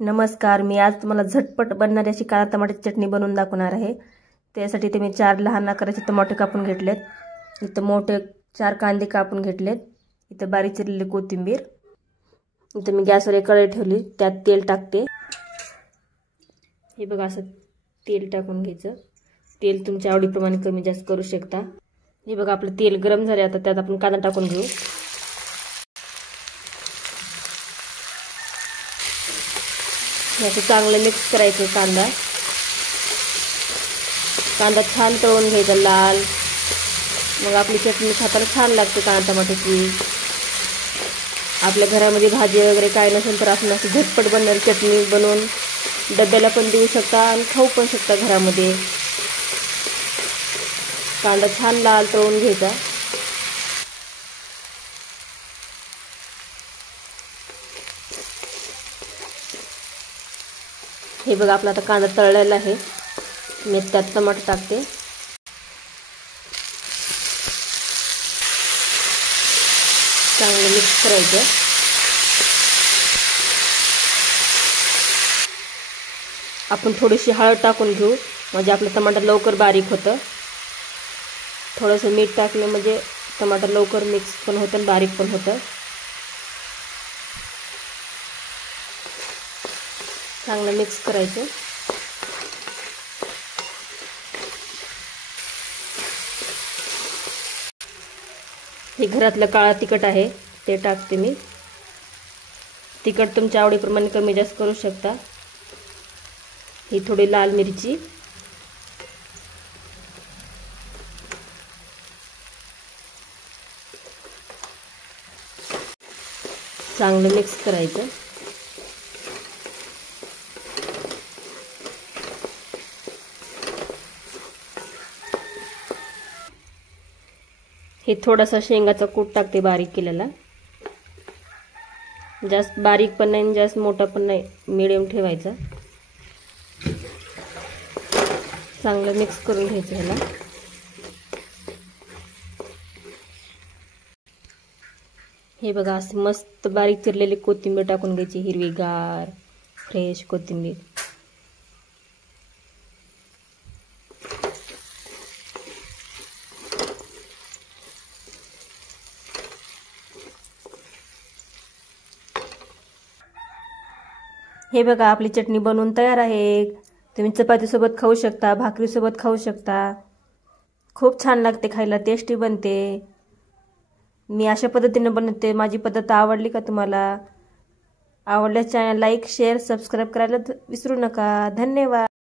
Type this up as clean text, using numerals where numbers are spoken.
नमस्कार, मी आज तुम्हाला झटपट बनणारी अशी कांदा टमाट्याची चटणी बनवून दाखवणार आहे। त्यासाठी ते मी 4 लहान आकाराचे टमाटे कापून घेतलेत। इथं मोठे 4 कांदे कापून घेतलेत। इथं बारीक चिरलेली कोथिंबीर। इथं मी गॅसवर एक कढई ठेवली, त्यात तेल टाकते। हे बघा, असं तेल टाकून घ्यायचं। तेल तुमच्या आवडीप्रमाणे कमी जास्त करू शकता। हे बघा, आपलं तेल गरम झाले, आता त्यात आपण कांदा टाकून घेऊ। याचं चांगलं मिक्स करायचं। कांदा छान तळून घ्यायचा लाल। मग आपली चटणी खाताना छान लागते कांदा टमाट्याची। आपल्या घरामध्ये भाजी वगैरे काय नसेल तर आपण अशी झटपट बनणारी चटणी बनवून डब्याला पण देऊ शकता आणि खाऊ पण शकता घरामध्ये। कांदा छान लाल तळून घ्यायचा। हे बघा, आपला आता कांदा तळलेला आहे। मी त्यात टमाटर टाकते। चांगलं मिक्स करायचं। आपण थोडीशी हळद टाकून घेऊ, म्हणजे आपलं टमाटर लवकर बारीक होतं। थोडंसं मीठ टाकलं म्हणजे टमाटर लवकर मिक्स पण होतं आणि बारीक पण होतं। चांगलं मिक्स करायचं। हे घरातलं काळा तिखट आहे, ते टाकते मी। तिखट तुमच्या आवडीप्रमाणे कमी जास्त करू शकता। ही थोडी लाल मिरची, चांगलं मिक्स करायचं। हे थोडासा शेंगाचा कूट टाकते बारीक केलेला। जास्त बारीक पण नाही, जास्त मोठा पण नाही, मीडियम ठेवायचा। चांगलं मिक्स करून घ्यायचं ह्याला। हे बघा, असं मस्त बारीक चिरलेली कोथिंबीर टाकून घ्यायची, हिरवीगार फ्रेश कोथिंबीर। हे बघा, आपली चटणी बनवून तयार आहे। तुम्ही चपातीसोबत खाऊ शकता, भाकरीसोबत खाऊ शकता। खूप छान लागते, खायला टेस्टी बनते। मी अशा पद्धतीने बनवते। माझी पद्धत आवडली का तुम्हाला? आवडल्यास चॅनल लाईक, शेअर, सबस्क्राईब करायला विसरू नका। धन्यवाद।